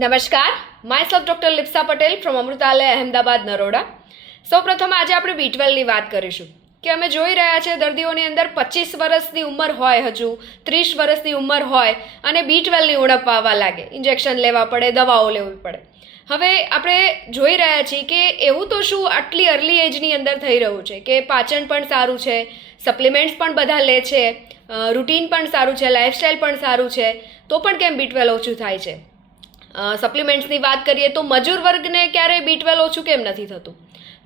નમસ્કાર. Myself doctor Lipsa Patel from Amritalay Ahmedabad Naroda સૌપ્રથમ આજે આપણે બી ટ્વેલ્વની વાત કરીશું. કે અમે જોઈ રહ્યા છીએ દર્દીઓની અંદર પચીસ વર્ષની ઉંમર હોય હજુ, ત્રીસ વર્ષની ઉંમર હોય અને બી ટ્વેલ્વની ઉણપ આવવા લાગે. ઇન્જેક્શન લેવા પડે, દવાઓ લેવી પડે. હવે આપણે જોઈ રહ્યા છીએ કે એવું તો શું આટલી અર્લી એજની અંદર થઈ રહ્યું છે કે પાચન પણ સારું છે સપ્લિમેન્ટ્સ પણ બધા લે છે રૂટીન પણ સારું છે લાઇફસ્ટાઈલ પણ સારું છે, તો પણ કેમ બી ટ્વેલ્વ ઓછું થાય છે? સપ્લિમેન્ટ્સની વાત કરીએ તો મજૂર વર્ગને ક્યારેય બી ટ્વેલ્વ ઓછું કેમ નથી થતું?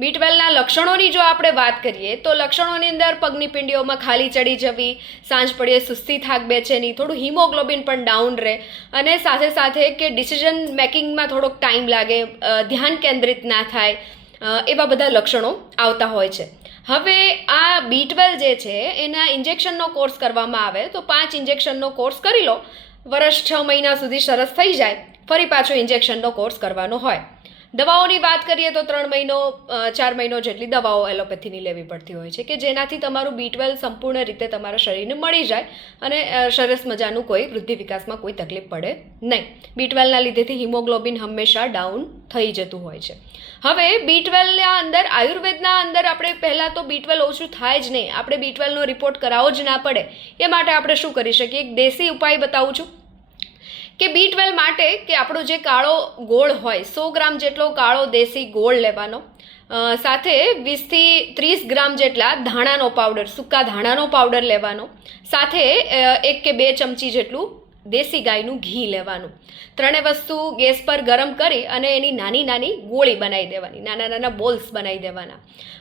બી ટ્વેલ્વના લક્ષણોની જો આપણે વાત કરીએ, તો લક્ષણોની અંદર પગની પિંડીઓમાં ખાલી ચડી જવી, સાંજ પડીએ સુસ્તી થાક બેચેની થોડું હિમોગ્લોબિન પણ ડાઉન રહે અને સાથે સાથે કે ડિસિઝન મેકિંગમાં થોડોક ટાઈમ લાગે ધ્યાન કેન્દ્રિત ના થાય એવા બધા લક્ષણો આવતા હોય છે. હવે આ બી ટ્વેલ્વ જે છે, એના ઇન્જેક્શનનો કોર્સ કરવામાં આવે, તો પાંચ ઇન્જેક્શનનો કોર્સ કરી લો. વર્ષ છ મહિના સુધી સરસ થઈ જાય. ફરી પાછો ઇન્જેક્શનનો કોર્સ કરવાનો હોય. દવાઓની વાત કરીએ તો ત્રણ મહિનો ચાર મહિનો જેટલી દવાઓ એલોપેથીની લેવી પડતી હોય છે કે જેનાથી તમારું બી ટ્વેલ્વ સંપૂર્ણ રીતે તમારા શરીરને મળી જાય અને સરસ મજાનું કોઈ વૃદ્ધિ વિકાસમાં કોઈ તકલીફ પડે નહીં. બી ટ્વેલ્વના લીધેથી હિમોગ્લોબિન હંમેશા ડાઉન થઈ જતું હોય છે. હવે બી ટ્વેલ્વના અંદર, આયુર્વેદના અંદર આપણે પહેલાં તો બી ટ્વેલ્વ ઓછું થાય જ નહીં. આપણે બી ટ્વેલ્વનો રિપોર્ટ કરાવો જ ના પડે. એ માટે આપણે શું કરી શકીએ? એક દેશી ઉપાય બતાવું છું. કે બી ટ્વેલ્વ માટે કે આપણો જે કાળો ગોળ હોય, સો ગ્રામ જેટલો કાળો દેશી ગોળ લેવાનો. સાથે વીસથી ત્રીસ ગ્રામ જેટલા ધાણાનો પાવડર, સૂકા ધાણાનો પાવડર લેવાનો. સાથે એક કે બે ચમચી જેટલું દેશી ગાયનું ઘી લેવાનું. ત્રણેય વસ્તુ ગેસ પર ગરમ કરી અને એની નાની નાની ગોળી બનાવી દેવાની, નાના નાના બોલ્સ બનાવી દેવાના.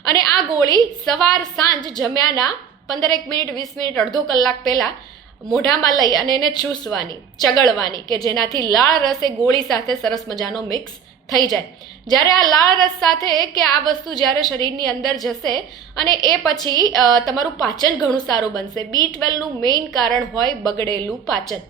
અને આ ગોળી સવાર સાંજ જમ્યાના પંદરેક મિનિટ, વીસ મિનિટ, અડધો કલાક પહેલાં મોઢામાં લઈ અને એને ચૂસવાની, ચગળવાની કે જેનાથી લાળ રસ એ ગોળી સાથે સરસ મજાનો મિક્સ થઈ જાય. જ્યારે આ લાળ રસ સાથે કે આ વસ્તુ જ્યારે શરીરની અંદર જશે અને એ પછી તમારું પાચન ઘણું સારું બનશે. બી ટ્વેલ્વનું મેઇન કારણ હોય બગડેલું પાચન.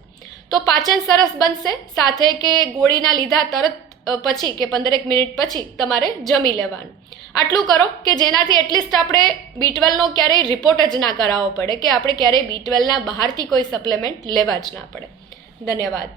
તો પાચન સરસ બનશે, સાથે કે ગોળીના લીધા તરત પછી કે પંદરેક મિનિટ પછી તમારે જમી લેવાનું. આટલું કરો કે જેનાથી એટલીસ્ટ આપણે બી ટ્વેલ્વનો ક્યારેય રિપોર્ટ જ ના કરાવવો પડે કે આપણે ક્યારેય બી ટ્વેલ્વના બહારથી કોઈ સપ્લિમેન્ટ લેવા જ ના પડે. ધન્યવાદ.